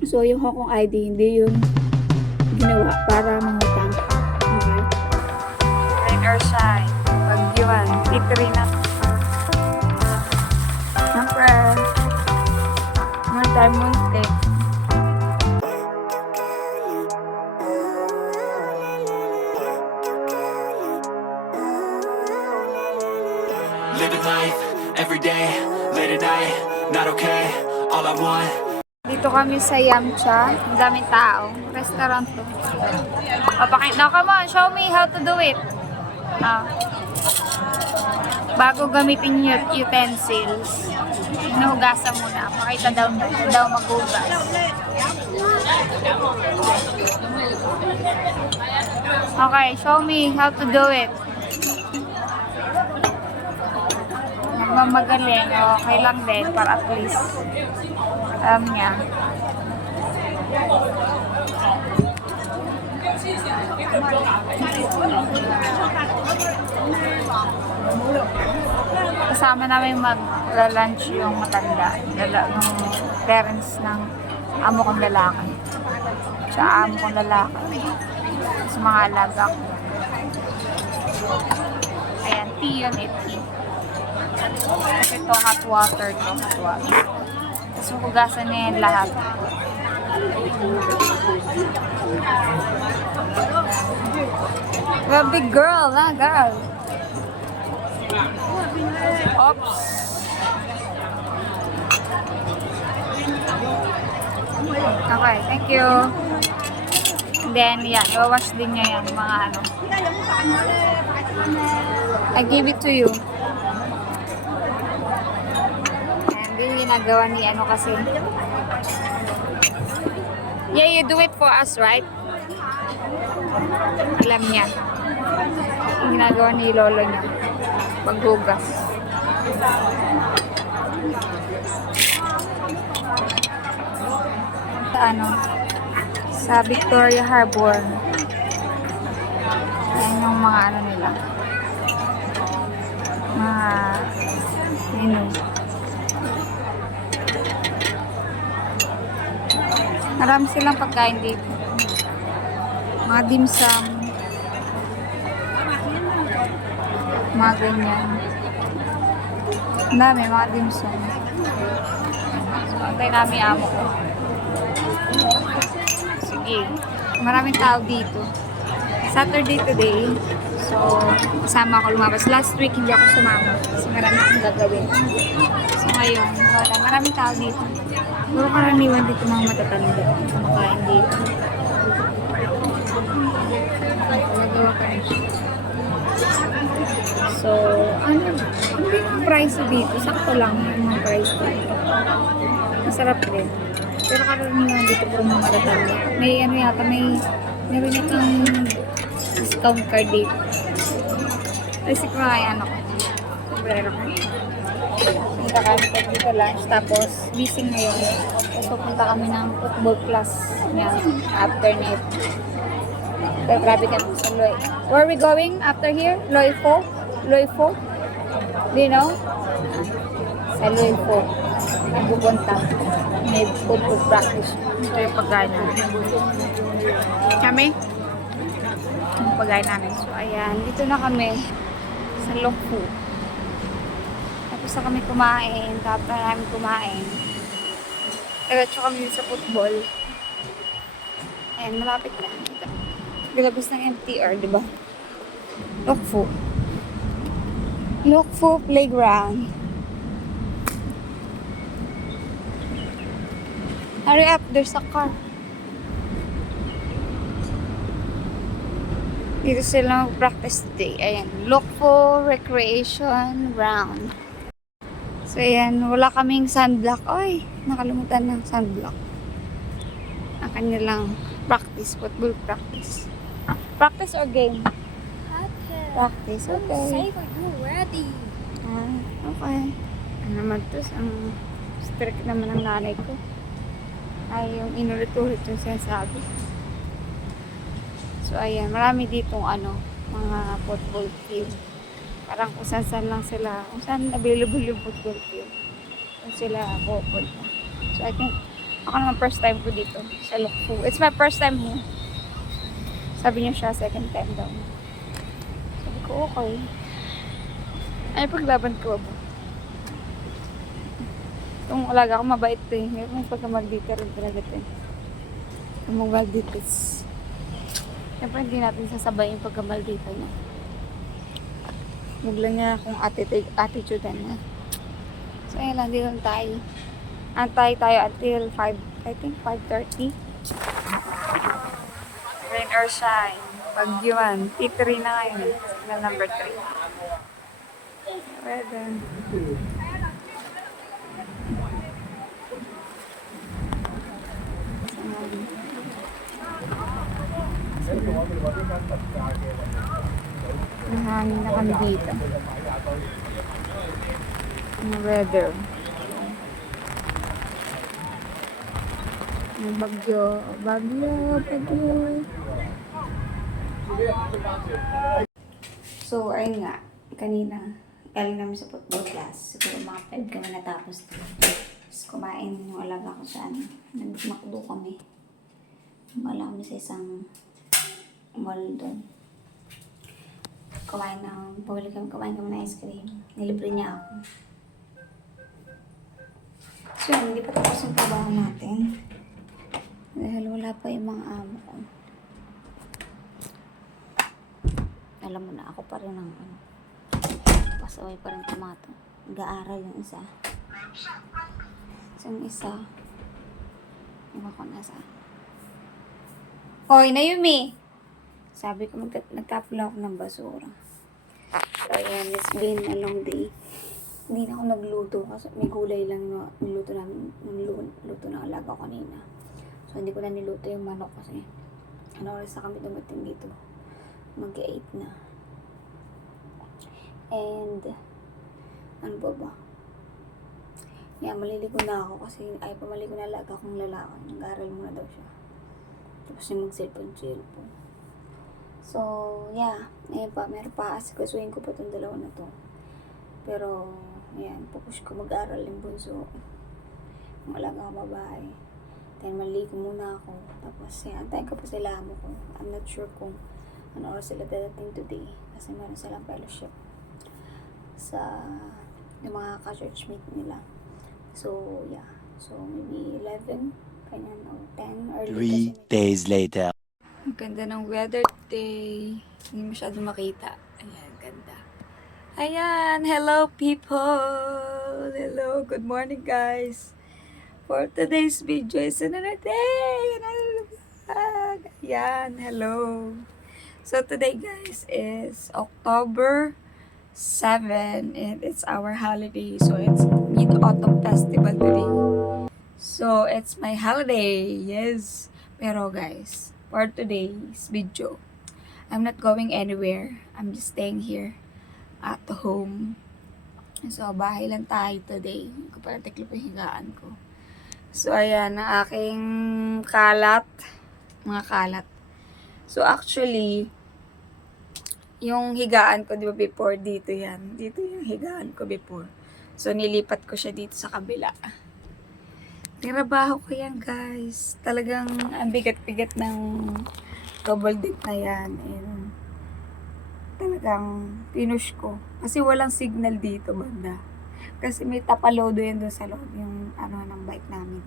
So, yung Hong Kong ID, hindi yun ginawa para mangutang. Okay. Rain or shine. Pag-iwan. T3 na. Siyempre, more time munti. Living life, every day, late at night, not okay, all I want. Dito kami sa Yamcha. Ang daming tao. Restaurant to. Now, come on. Show me how to do it. Bago gamitin yung utensils, hinuhugasan muna. Pakita daw maghugas. Okay, show me how to do it. Magmamagaling. Okay lang din para at least alam niya. Kasama namin mag-lunch yung matanda. Yung parents ng amo kong lalaki. Siya amo kong lalaki. Sa mga alaga ko. Ayan, tea yun, tea. Kasi ito hot water to. Hot water. Tapos hugasan niya yung lahat. Well, big girl, girl. Oops. Okay, thank you. And then, yan, iwawash din niya yan, mga ano. I give it to you. And yung ginagawa ni ano kasi. Yeah, you do it for us, right? Alam niya. Yung ginagawa ni lolo niya. Paghugas. Sa ano? Sa Victoria Harbor. Yan yung mga ano nila. Mga menu. Marami silang pagkain dito. Mga dim sum. Mga ganyan. Ang dami, mga dim sum. So, antay namin amo ko. Sige. Maraming tao dito. Saturday today. So, kasama ako lumabas. Last week, hindi ako sumama. Kasi marami akong gagawin. So, ngayon, maraming tao dito. Puro karaniwan dito mga matatanda. Kumakain dito. Nagawa ka rin siya. So, ano yung price dito? Sakto lang yung mga price dito. Masarap din. Pero karaniwan dito puro mga matatanda. May ano yata, meron itong discount card dito. Kasi kaya ano ko. Sombrero ko. Punta kami dito lunch. Tapos, busy ngayon. Tapos, pupunta kami ng football class niya after net. Pero grabe kami sa Loy. Where are we going after here? Loy Po? Loy Po? Do you know? Sa Loy Po. Nagpupunta. May football practice. Ito yung pagkain namin. Kami? Yung pagkain namin. So, ayan. Dito na kami sa Lokpo. Tapos na kami kumain. Tapos na namin kumain. Diretso kami sa football. Ayan, malapit na. Galabas ng MTR, di ba? Lokpo. Lokpo Playground. Hurry up, there's a car. Dito sila mag-practice today. Ayan, Lokpo Recreation Ground. So, ayan, wala kaming sunblock. Ay, nakalimutan ng sunblock. Ang kanilang practice, football practice. Practice or game? Practice, okay. Save are you ready? Okay. Ano naman to, ang strict naman ng nanay ko. Ay, yung inulit-ulit yung sinasabi. So, ayan, marami ditong mga football field. Parang kung saan lang sila, kung saan available yung football field. Kung sila pupunta. So, I think, Ako naman first time ko dito sa Lukfu. It's my first time here. Sabi niya siya, second time daw. Sabi ko, okay. Ay, paglaban ko ba? Itong alaga ko, mabait to eh. May pagkamagdita rin talaga to eh. Kamagditis. Siyempre, hindi natin sasabay yung pagkamaldita niya. Huwag lang niya kung attitude na. So, ayun lang, di lang tayo. Antay tayo until 5, I think 5:30. Rain or shine. Pagyuan. T3 na ngayon eh. Signal number 3. Weather. Mahangin na kami dito. Ang weather. Ang bagyo. So, ayun nga. Kanina, galing namin sa football class. Siguro mga 5 kami natapos. Tapos kumain yung alaga ko sa ano. Nagmakdo kami. Wala kami sa isang mall doon. Kumain kami ng ice cream. Nilibre niya ako. So, hindi pa tapos yung trabaho natin. Dahil wala pa yung mga amo ko. Alam mo na, ako pa rin ang pasaway pa rin tomato. Nag-aaral yung isa. So, yung isa, iba ko nasa. Hoy, Nayumi! Sabi ko, nagtapon lang ako ng basura. So, ayan, it's been a long day. Hindi na ako nagluto kasi may gulay lang na niluto ng alaga ko kanina. So, hindi ko na niluto yung manok kasi ano oras na kami dumating dito. Mag-8 na. And, ano ba? Yeah, maliligo na ako kasi ay pamaligo na alaga akong lalaki. Nag-aaral muna daw siya. Tapos yung mag-cellphone. So, yeah. Ayun pa, meron pa. Asikasuhin ko pa itong dalawa na to. Pero, ayan, pupush ko mag-aaral yung bunso. Yung alaga ko babae. Then, maligo muna ako. Tapos, yan, antayin ko pa sila amo ko. I'm not sure kung ano oras sila dadating today. Kasi meron silang fellowship sa yung mga ka-church meet nila. So, yeah. So, maybe 11, ganyan, o 10, early. 3 days later. Ang ganda ng weather today. Hindi masyado makita. Ayan, ganda. Ayan, hello people! Hello, good morning guys! For today's video is another day! Another vlog! Ayan, hello! So today guys is October 7 and it's our holiday. So it's Mid-Autumn Festival today. So it's my holiday, yes! Pero guys, for today's video, I'm not going anywhere. I'm just staying here at home. So, bahay lang tayo today. Hindi ko pa natiklop yung higaan ko. So, ayan, ang aking kalat. Mga kalat. So, actually, yung higaan ko, di ba, before, dito yan. Dito yung higaan ko before. So, nilipat ko siya dito sa kabila. Trabaho ko yan, guys. Talagang ang bigat-bigat ng double deck na yan. And talagang pinush ko. Kasi walang signal dito, banda. Kasi may tapalodo yan doon sa loob, yung ano ng bike namin.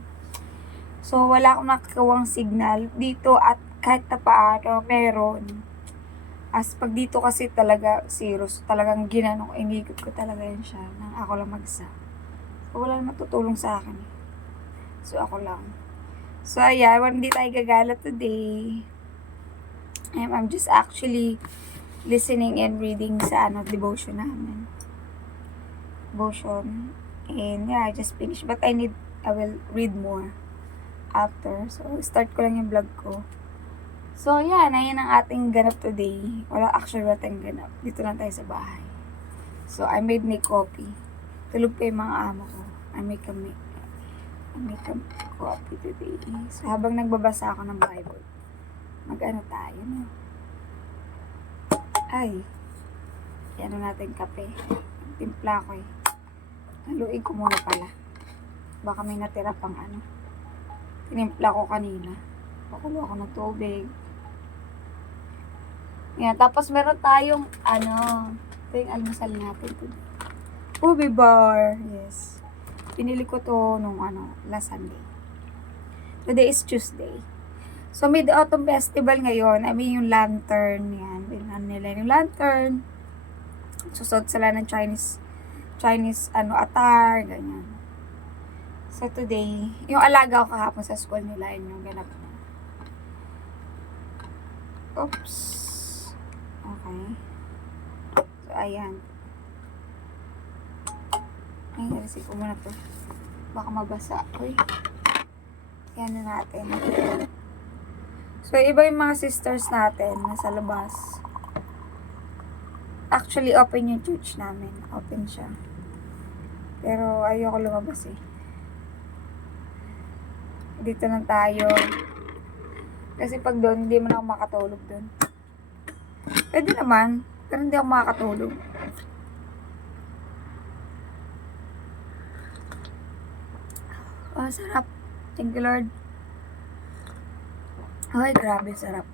So, wala akong nakakawang signal dito at kahit na paano, meron. As pag dito kasi talaga, serious, talagang ginanong, inigit ko talaga yan siya nang ako lang mag-isa. So, wala naman tutulong sa akin. So, ako lang. So, ayan, hindi tayo gagala today. I'm just actually listening and reading sa devotion namin. Devotion. And yeah, I just finished. But I will read more after. So, start ko lang yung vlog ko. So, yeah, na yun ang ating ganap today. Wala tayong ganap. Dito lang tayo sa bahay. So, I made me coffee. Tulog pa yung mga amo ko. I make coffee today. So, habang nagbabasa ako ng Bible, mag-ano tayo, no? Ay, yan natin kape. Timpla ko eh. Haluin ko muna pala. Baka may natira pang ano. Tinimpla ko kanina. Pakulo ako ng tubig. Yan, tapos meron tayong, ito yung almusal natin. Ubi bar. Yes. Pinili ko to nung, last Sunday. Today is Tuesday. So, Mid-Autumn Festival ngayon. I mean, yung lantern. Yan. Binan nila yung lantern. Susod sila ng Chinese, attire. Ganyan. So, today, yung alaga ko kahapon sa school nila, yun yung ganap na. Oops. Okay. So, ayan. Ay, narisip ko muna to. Baka mabasa. Uy. Yan na natin. So, iba yung mga sisters natin nasa labas. Actually, open yung church namin. Open siya. Pero, ayoko lumabas eh. Dito lang tayo. Kasi pag doon, hindi man ako makatulog doon. Pwede naman. Pero hindi ako makakatulog. Oh, sarap. Thank you, Lord. Ay, grabe, sarap.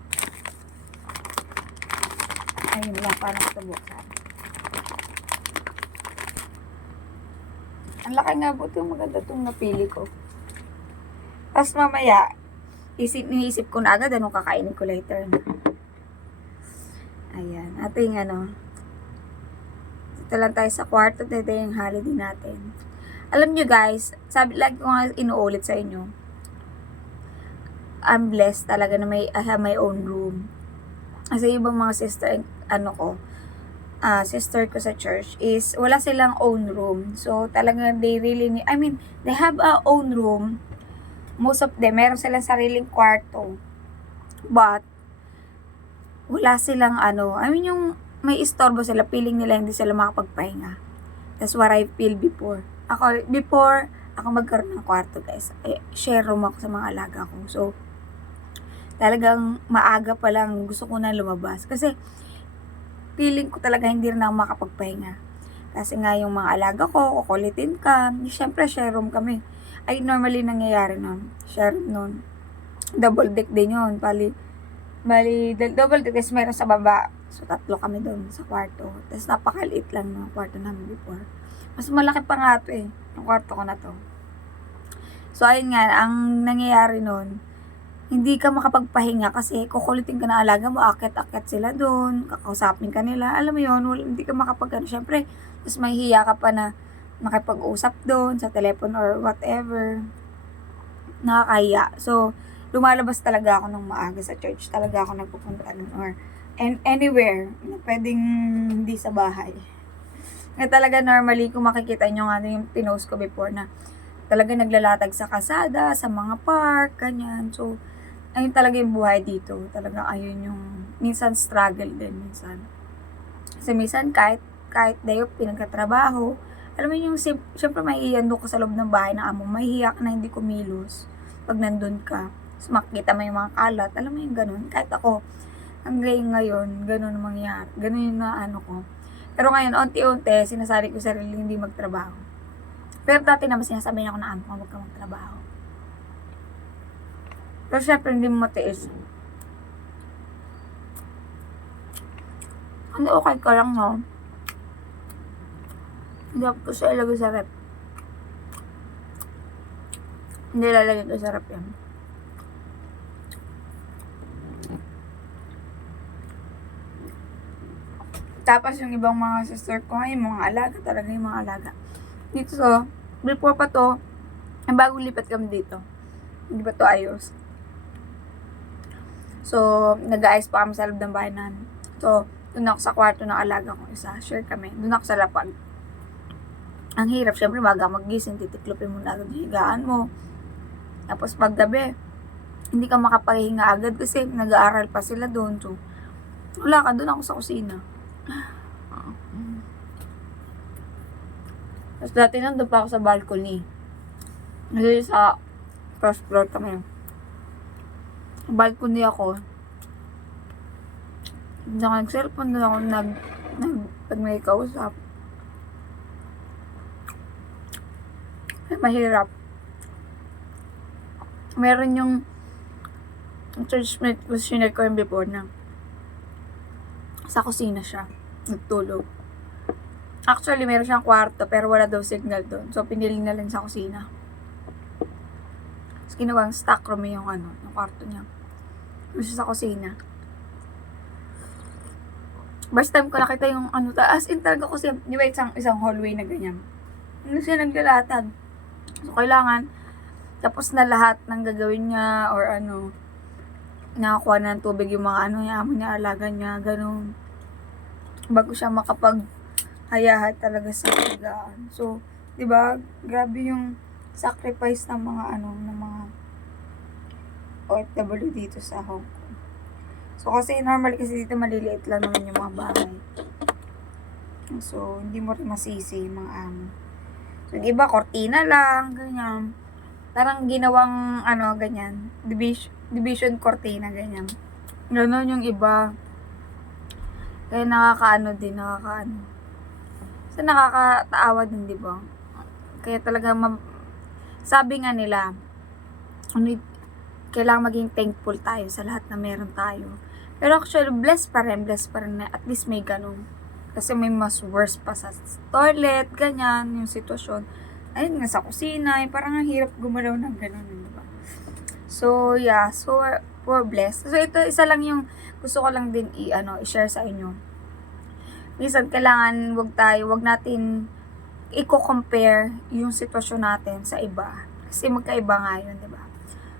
Ayun lang, parang ito buksan. Ang laki nga po itong maganda itong napili ko. Tapos mamaya, iniisip ko na agad anong kakainin ko later. Ayan, ating dito lang tayo sa kwarto, dito yung holiday natin. Alam nyo guys, lagi ko nga inuulit sa inyo, I'm blessed talaga na I have my own room. Kasi ibang mga sister ko sa church is wala silang own room. So talagang they have a own room. Most of them, meron silang sariling kwarto. But wala silang yung may istorbo sila, feeling nila hindi sila makapagpahinga. That's what I feel before. Before ako magkaroon ng kwarto guys, share room ako sa mga alaga ko. So, talagang maaga pa lang gusto ko na lumabas. Kasi, feeling ko talaga hindi rin ako makapagpahinga. Kasi nga yung mga alaga ko, kukulitin ka. Siyempre, share room kami. Ay, normally nangyayari nun. Share room nun. Double deck din yun. Bali, double deck is meron sa baba. So, 3 kami doon sa kwarto. Tapos, napakaliit lang ng kwarto namin before. Mas malaki pa nga ito eh. Yung kwarto ko na to. So, ayun nga, ang nangyayari nun, hindi ka makapagpahinga kasi kukulitin ka na alaga mo, akit-akit sila doon, kakausapin ka nila, alam mo yun, hindi ka syempre, tapos may hiya ka pa na makipag-usap doon sa telephone or whatever, nakakahiya. So, lumalabas talaga ako ng maaga sa church, talaga ako nagpupunta nun, or anywhere na pwedeng hindi sa bahay. Kaya talaga normally, kung makikita nyo nga yung pinost ko before na talaga naglalatag sa kalsada, sa mga park, ganyan. So, ayun talaga yung buhay dito. Talaga ayun yung, minsan struggle din, minsan. Kasi minsan kahit dayo pinagkatrabaho, alam mo yung, syempre mahihiyan doon ka sa loob ng bahay ng amo, mahihiyak na hindi kumilos pag nandun ka. So, makikita mo yung mga kalat, alam mo yung ganun. Kahit ako, hanggang ngayon, ganun mangyayari. Ganun yung ko. Pero ngayon, unti-unti, sinasabi ko sarili hindi magtrabaho. Pero dati naman sinasabi niya ako na amo, huwag ka magtrabaho. Pero syempre, hindi mo matiis. Okay ka lang, no? Hindi ko siya ilagay sa rep. Hindi lalagay ko sa rep yan. Tapos yung ibang mga sister ko, yung mga alaga, talaga yung mga alaga. Dito so, before pa to, ang bagong lipat kami dito. Hindi pa to ayos. So, nag-aayos pa kami sa loob ng bahay namin. So, doon ako sa kwarto ng alaga ko isa. Share kami. Doon ako sa lapag. Ang hirap, syempre, baga magising, titiklopin mo na agad yung higaan mo. Tapos paggabi, hindi ka makapahinga agad kasi nag-aaral pa sila doon. So, wala ka, doon ako sa kusina. Tapos dati nandun pa ako sa balcony. Kasi sa first floor kami. Balcony ako. Hindi ako nag-cellphone, doon ako pag may kausap. Ay, mahirap. meron yung churchmate ko, sinare ko yung before na sa kusina siya, nagtulog. Actually, meron siyang kwarto, pero wala daw signal doon. So, pinili na lang sa kusina. Tapos, ginawang stock room yung yung kwarto niya. Doon siya sa kusina. First time ko nakita yung as in talaga kasi, di ba isang hallway na ganyan. Hindi siya naglalatag. So, kailangan, tapos na lahat ng gagawin niya, or nakakuha na ng tubig yung mga yung amo niya, alaga niya, ganun. Bago siya makapag-hayahat talaga sa higaan. So, di ba, grabe yung sacrifice ng mga ng mga OFW dito sa Hong Kong. So, kasi normally kasi dito maliliit lang naman yung mga bahay. So, hindi mo rin masisi yung mga amo. So, yung iba, kortina lang, ganyan. Parang ginawang, ganyan. Division cortina, ganyan. Ganon yung iba. Kaya din. So, nakakataawa din, di ba? Kaya talaga, sabi nga nila, kailangan maging thankful tayo sa lahat na meron tayo. Pero actually, blessed pa rin na at least may ganun. Kasi may mas worse pa sa toilet, ganyan, yung sitwasyon. Ayun nga sa kusina, parang ang hirap gumalaw ng ganun, diba? So, yeah, so we're blessed. So, ito, isa lang yung gusto ko lang din i-share sa inyo. Minsan, kailangan wag natin i-compare yung sitwasyon natin sa iba. Kasi magkaiba nga yun, diba?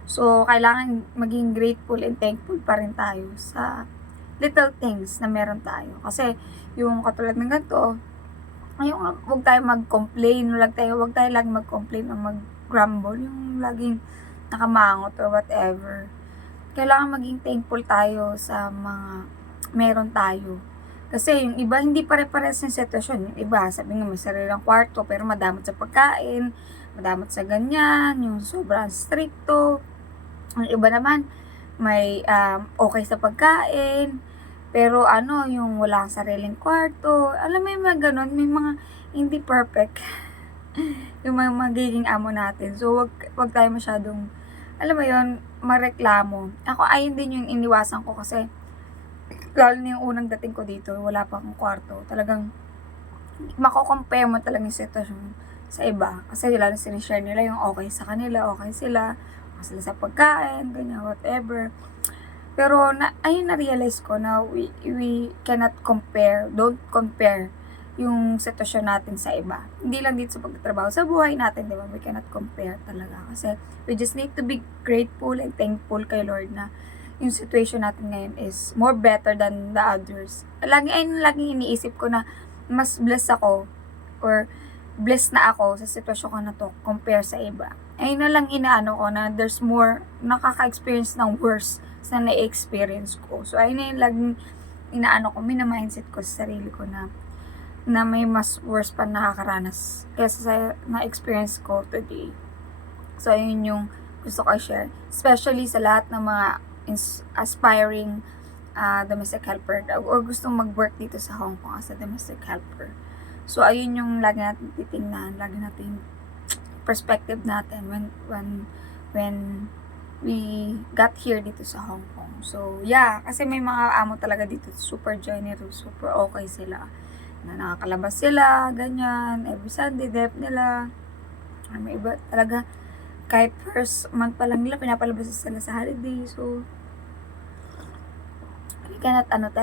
So, kailangan maging grateful and thankful pa rin tayo sa little things na meron tayo. Kasi, yung katulad ng ganito, huwag tayo mag-complain, wag tayo laging mag-complain o mag-grumble, yung laging nakamangot or whatever. Kailangan maging thankful tayo sa mga meron tayo. Kasi yung iba, hindi pare-pares yung sitwasyon. Yung iba, sabi nga may sarilang kwarto, pero madamot sa pagkain, madamot sa ganyan, yung sobrang stricto. Ang iba naman, may okay sa pagkain, pero yung wala kang sariling kwarto. Alam mo yung mga ganun, may mga hindi perfect yung mga magiging amo natin. So, wag tayo masyadong, alam mo yun, mareklamo. Ako, ayun din yung iniwasan ko kasi, lalo na yung unang dating ko dito, wala pa akong kwarto. Talagang, mako-compare mo talaga yung sitwasyon sa iba. Kasi lalo sinishare nila yung okay sa kanila, okay sila sa pagkain, ganyan, whatever. Pero, ayun na-realize ko na we cannot compare, don't compare yung sitwasyon natin sa iba. Hindi lang dito sa pagtatrabaho, sa buhay natin, di ba? We cannot compare talaga. Kasi, we just need to be grateful and thankful kay Lord na yung situation natin ngayon is more better than the others. Laging iniisip ko na mas blessed ako or blessed na ako sa sitwasyon ko na to compare sa iba. Ayun na lang inaano ko na there's more, nakaka-experience ng worse sa na-experience ko. So, ayun na yung laging inaano ko, mina-mindset ko sa sarili ko na may mas worse pa nakakaranas kaysa sa na-experience ko today. So, ayun yung gusto ko i-share. Especially sa lahat ng mga aspiring domestic helper or gustong mag-work dito sa Hong Kong as a domestic helper. So, ayun yung lagi natin titingnan, lagi natin perspective natin when we got here dito sa Hong Kong. So, yeah, kasi may mga amo talaga dito, super generous, super okay sila. Na nakakalabas sila, ganyan, every Sunday, dep nila. May iba talaga, kahit first month pa lang nila, pinapalabas sila sa holiday. So, we cannot, alam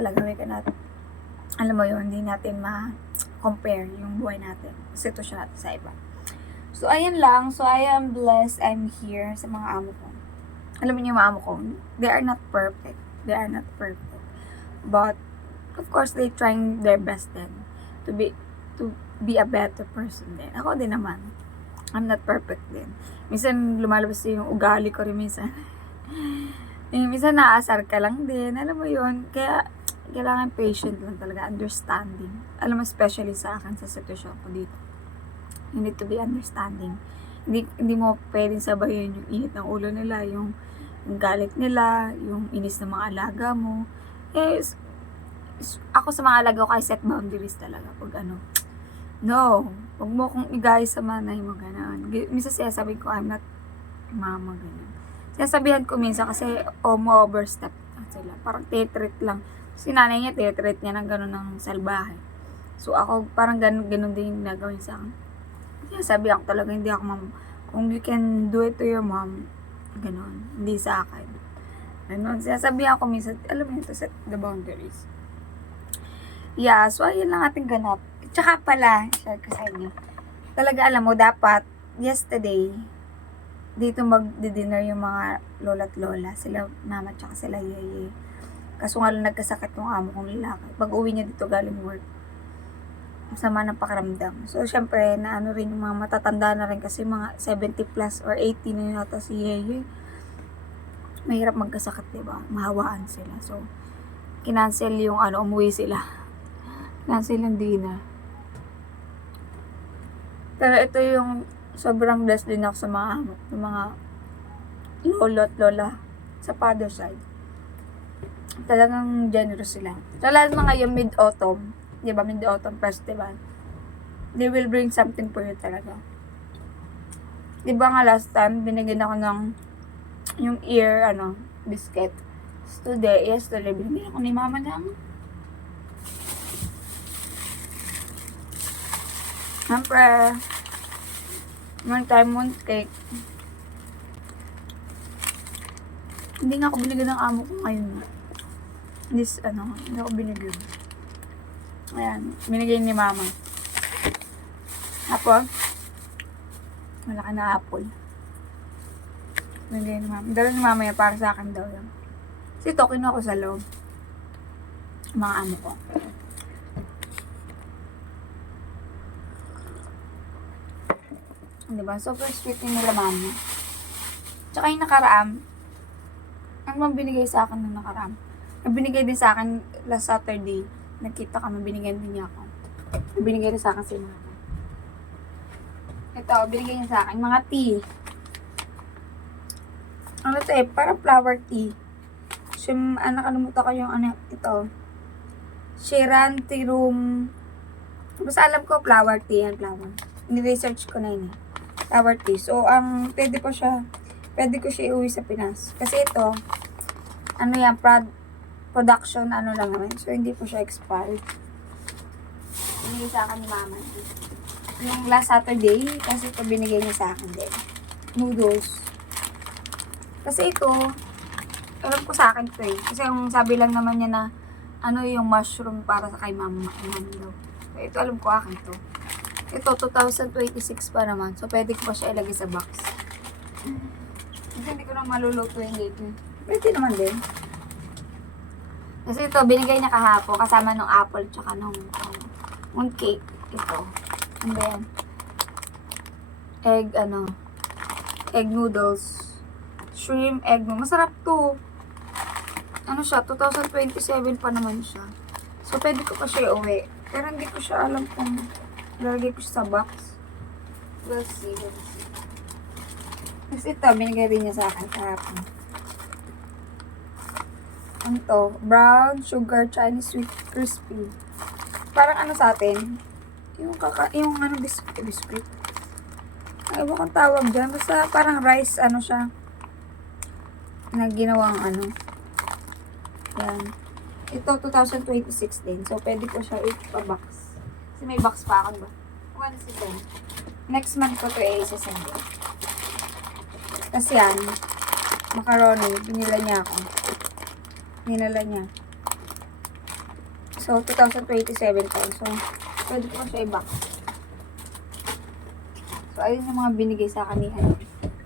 mo yun, hindi natin ma-compare yung buhay natin, sitwasyon natin sa iba. So, ayan lang. So, I am blessed. I'm here sa mga amo ko. Alam mo yung mga amo ko, they are not perfect. But, of course, they trying their best then to be a better person din. Ako din naman. I'm not perfect din. Minsan, lumalabas yung ugali ko rin minsan. Minsan, naaasar ka lang din. Alam mo yun. Kaya, kailangan patient lang talaga. Understanding. Alam mo, especially sa akin, sa sitwasyon ko dito. You need to be understanding. Hindi mo pwedeng sabayin yung init ng ulo nila, yung galit nila, yung inis ng mga alaga mo. Yes, ako sa mga alaga ko, I set boundaries talaga. Pag no, huwag mo kong igay sa manay mo, gano'n. Minsan siya sabi ko, I'm not mama, gano'n. Sinasabihan ko minsan kasi overstep na sila. Parang tetreat lang. Si nanay niya, tetreat niya ng gano'n ng salbahe. So ako, parang ganun din yung nagawin sa akin. Sinasabihan ko talaga, hindi ako kung you can do it to your mom, gano'n, hindi sa akin. Ganun, sinasabihan ko minsan, alam mo yun, to set the boundaries. Yeah, so ayun lang ating ganap. Tsaka pala, share ko sa inyo. Talaga alam mo, dapat, yesterday, dito magdi-dinner yung mga lola't lola. Sila mama tsaka sila yeye. Kaso nga lang nagkasakit yung amo kong lalaki. Pag uwi niya dito galing work, sama ng pakiramdam. So, syempre, na ano rin yung mga matatanda na rin kasi mga 70 plus or 80 na yata si yeye. Mahirap magkasakit, diba? Mahawaan sila. So, kinancel yung umuwi sila. Kinancel yung dinner. Pero ito yung sobrang blessed din ako sa mga lolo at lola sa father side. Talagang generous sila. So, lalo na ngayon mid-autumn, di ba, mid-autumn festival, they will bring something for you talaga. Di ba nga last time, binigyan ako ng yung ear, biscuit. Yesterday, binigyan ako ni mama ng siyempre, one time, one cake. Hindi nga ako binigyan ng amo ko ngayon. Hindi ako binigyan. Ayan, binigyan ni mama. Apple. Malaki na apple. Binigyan ni mama. Dala ni mama yan, para sa akin daw yan. Kasi ito, kinuha ko sa loob. Mga amo ko. Diba? Super sweet yung nila mama. Tsaka yung nakaraam, ano bang binigay sa akin nung nakaraam? Binigay din sa akin last Saturday. Nagkita kami, binigyan din niya ako. Binigay din sa akin si mama. Ito, binigay niya sa akin, mga tea. Ano ito parang flower tea. Nakalimutan ko yung ito. Shirantirum. Basta alam ko, flower tea yan, flower. Ni-research ko na yun flower tea. So, pwede ko siya iuwi sa Pinas. Kasi ito, production, lang naman. So, hindi po siya expired. Binigay sa akin ni mama. Yung last Saturday, kasi ito binigay niya sa akin din. Noodles. Kasi ito, alam ko sa akin ito Kasi yung sabi lang naman niya na, yung mushroom para sa kay mama daw. So, ito alam ko akin to. Ito, 2026 pa naman. So, pwede ko pa siya ilagay sa box. Kasi hindi ko na malulutuin dito. Pwede naman din. Kasi ito, binigay niya kahapon. Kasama ng apple, tsaka ng cake. Ito. And then, egg noodles. Shrimp, egg noodles. Masarap to. Siya, 2027 pa naman siya. So, pwede ko pa siya iuwi. Pero hindi ko siya alam kung lalagay ko siya sa box. We'll see. Kasi ito, binigay rin niya sa akin kahapon. Brown sugar Chinese sweet crispy. Parang sa atin, yung biscuit. Ay, iba kong tawag dyan. Basta parang rice, siya. Na ginawang Yan. Ito, 2026 din. So, pwede ko siya ipa-box. Kasi may box pa ako ba? Ano si ito? Next month ko ito isasend. Kasi yan, macaroni, binila niya ako. Ninala niya. So, 2027 ko. So, pwede ko siya i-box. So, ayun yung mga binigay sa akin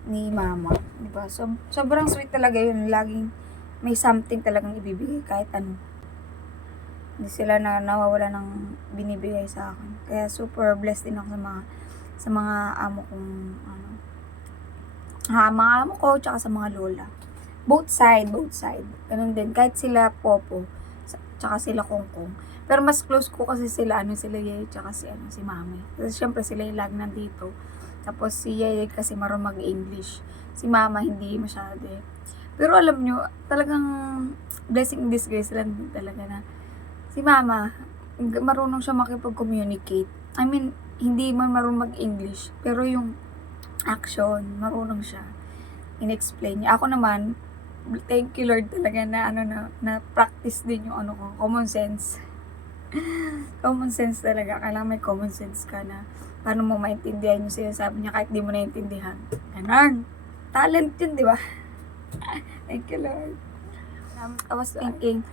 ni mama. Diba? So, sobrang sweet talaga yun. Laging may something talagang ibibigay kahit ano. Hindi sila nawawala ng binibigay sa akin. Kaya super blessed din ako sa mga amo kong mga amo ko tsaka sa mga lola. Both side. Ganun din. Kahit sila Popo tsaka sila Kongkong. Pero mas close ko kasi sila sila Yeye tsaka si Mami. Kasi syempre sila yung lagi nandito. Tapos si Yeye kasi marunong mag-English. Si Mama hindi masyado Pero alam nyo, talagang blessing in disguise lang talaga na si Mama, marunong siya makipag-communicate. I mean, hindi man marunong mag-English, pero yung action, marunong siya. in-explain niya. Ako naman, thank you Lord talaga na na practice din yung ko, common sense. Common sense talaga. Kailangan may common sense ka na paano mo maintindihan yung sinasabi niya kahit di mo naintindihan. Ganun. Talent yun, di ba? Thank you Lord. I was thinking,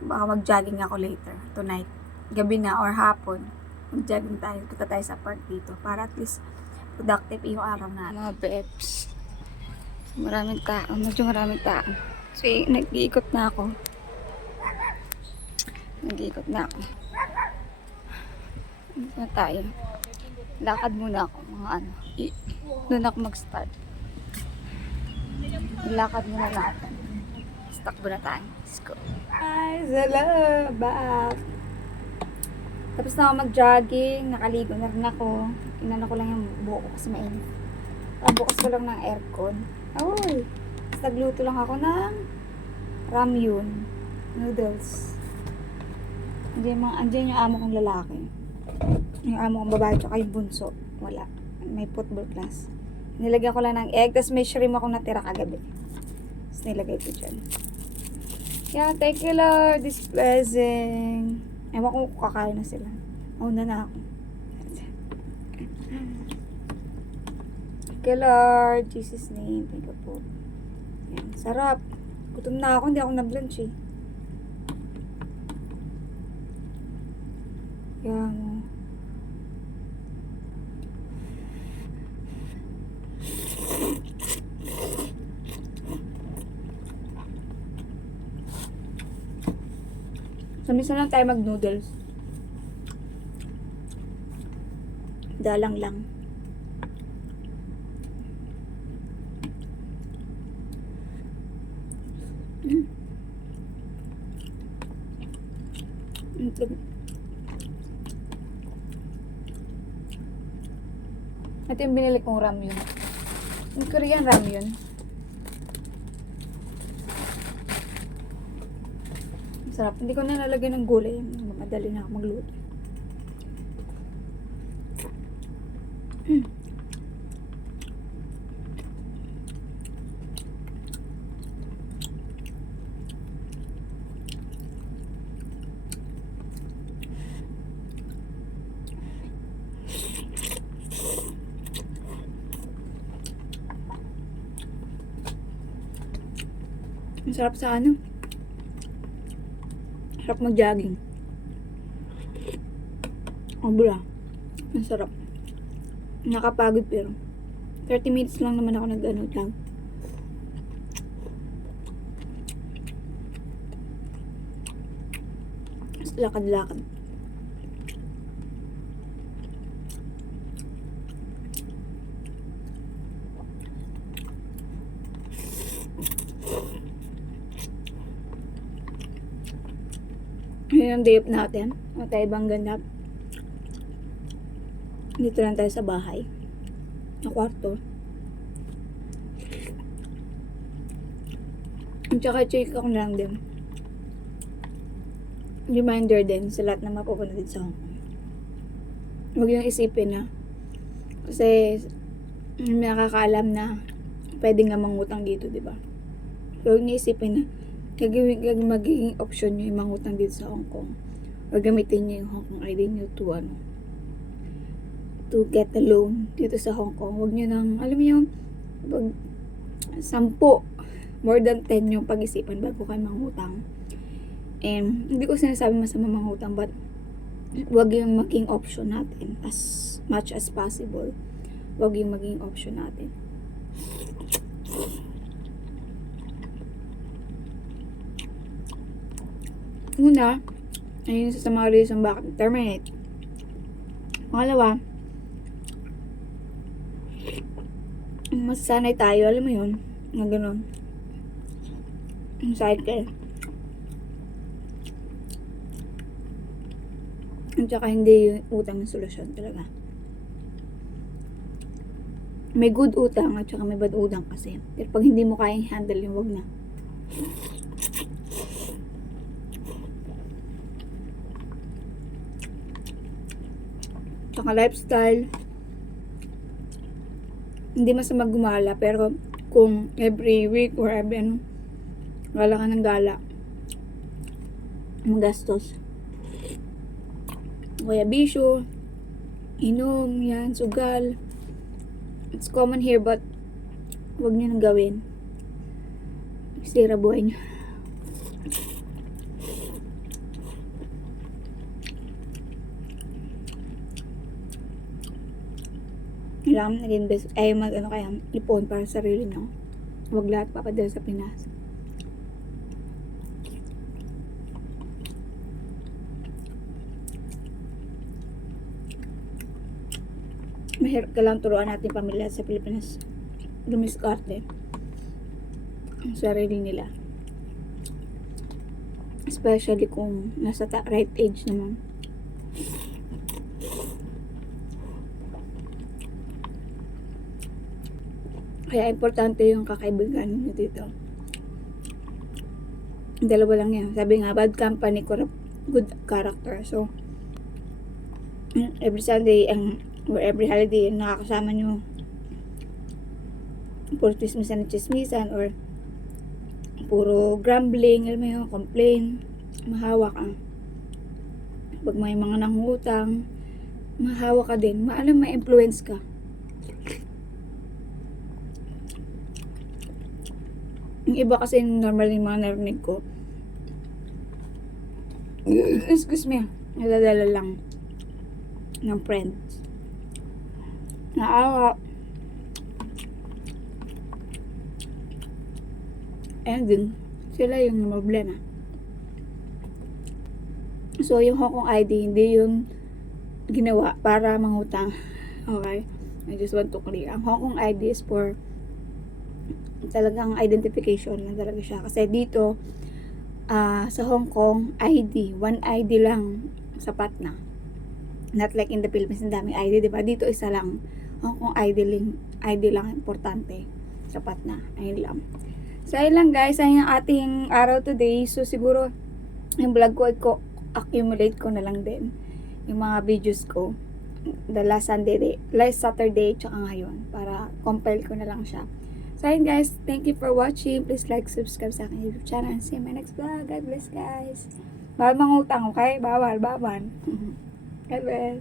baka mag-jogging ako later, tonight. Gabi na or hapon. Mag-jogging tayo. Punta tayo sa park dito. Para at least productive yung araw na. Mga peps. Maraming tao. Medyo maraming tao. So, nag-iikot na ako. Nag-iikot na ako. Dito na tayo. Lakad muna ako. Mga doon ako mag-start. Lakad muna lang. Takbo na tayo. Let's go. Guys, hello! Back! Tapos na ako mag-jogging. Nakaligo na rin ako. Inano ko lang yung buhok ko kasi mainit. Bukas ko lang ng aircon. Uy! Tapos nagluto lang ako ng ramyun. Noodles. Andiyan yung amo kong lalaki. Yung amo kong babae tsaka yung bunso. Wala. May football class. Nilagyan ko lang ng egg. Tapos may shrimp akong natira kagabi. Tapos nilagay ko dyan. Yeah, thank you Lord. This blessing. Ewan ko kung kakain na sila. Una na ako. Thank you Lord. Jesus name. Thank you po. Yan. Sarap. Gutom na ako. Hindi ako nag-lunch eh. Yan. So, minsan lang tayo mag-noodles. Dalang lang. Ito yung binili kong ramyun. Yung Korean ramyun. Sarap. Hindi ko na nalagyan ng gulay. Madali na ako magluto. Ang sarap sa ano. Sarap mag-jogging. Ang bula. Ang sarap. Nakapagod pero 30 minutes lang naman ako nag-ano lang. Lakad-lakad. Ngayon ang day off natin. O tayo bang ganap? Dito lang tayo sa bahay. Na kwarto. At saka check ako lang din. Reminder din sa lahat na mapupunta dito sa Hong Kong. Huwag yung isipin na kasi may nakakaalam na pwede nga mangutang dito, di ba? Huwag niyo isipin na magiging option nyo yung mangutang dito sa Hong Kong. O gamitin nyo yung Hong Kong ID nyo to get a loan dito sa Hong Kong. Huwag nyo nang, alam mo yung 10, more than 10 yung pag-isipan bago kayo mangutang. And hindi ko sinasabi masama mangutang, but huwag yung maging option natin as much as possible. Huwag yung maging option natin. Una, ayun sa mga reason bakit terminate. Pangalawa, masasanay tayo, alam mo yun, na gano'n. Yung cycle. At saka hindi yung utang ng solusyon talaga. May good utang at saka may bad utang kasi. Pero pag hindi mo kayang handle yung wag na. Saka lifestyle. Hindi masama gumala pero kung every week or every ano, gala ka ng gala, magastos. Kaya bisyo, inom, yan, sugal. It's common here but huwag nyo nang gawin. Sira buhay nyo. Kailangan nag-invest, ay ipon para sa sarili nyo. Huwag lahat papadala sa Pinas. Mahirap ka lang turuan natin pamilya sa Pilipinas. Dumiskarte ang sarili nila. Especially kung nasa right age naman. Kaya importante yung kakaibigan nyo dito. Dalawa lang yan. Sabi nga, bad company, corrupt, good character. So, every Sunday, or every holiday, nakakasama nyo puro chismisan, or puro grumbling, alam mo yun, complain, mahawa ka. Pag may mga nangutang, mahawa ka din. Maalam, ma-influence ka. Yung iba kasi normal yung mga narinig ko. Excuse me. Naladala lang ng friends. Naawa. And then, sila yung problema. So, yung Hong Kong ID, hindi yun ginawa para mangutang. Okay? I just want to clear. Ang Hong Kong ID is for talagang identification lang talaga siya. Kasi dito, sa Hong Kong, ID, one ID lang, sapat na. Not like in the Philippines, ang daming ID, diba? Dito isa lang. Hong Kong ID lang, importante. Sapat na. Ayun lang. So, ayun lang guys, ayun ang ating araw today. So, siguro, yung vlog ko, accumulate ko na lang din yung mga videos ko. The last Saturday, tsaka ngayon. Para compile ko na lang siya. So, ayun guys, thank you for watching. Please like, subscribe sa aking YouTube channel. And see you in my next vlog. God bless guys. Bawal mangutang, okay? Bawal. God bless.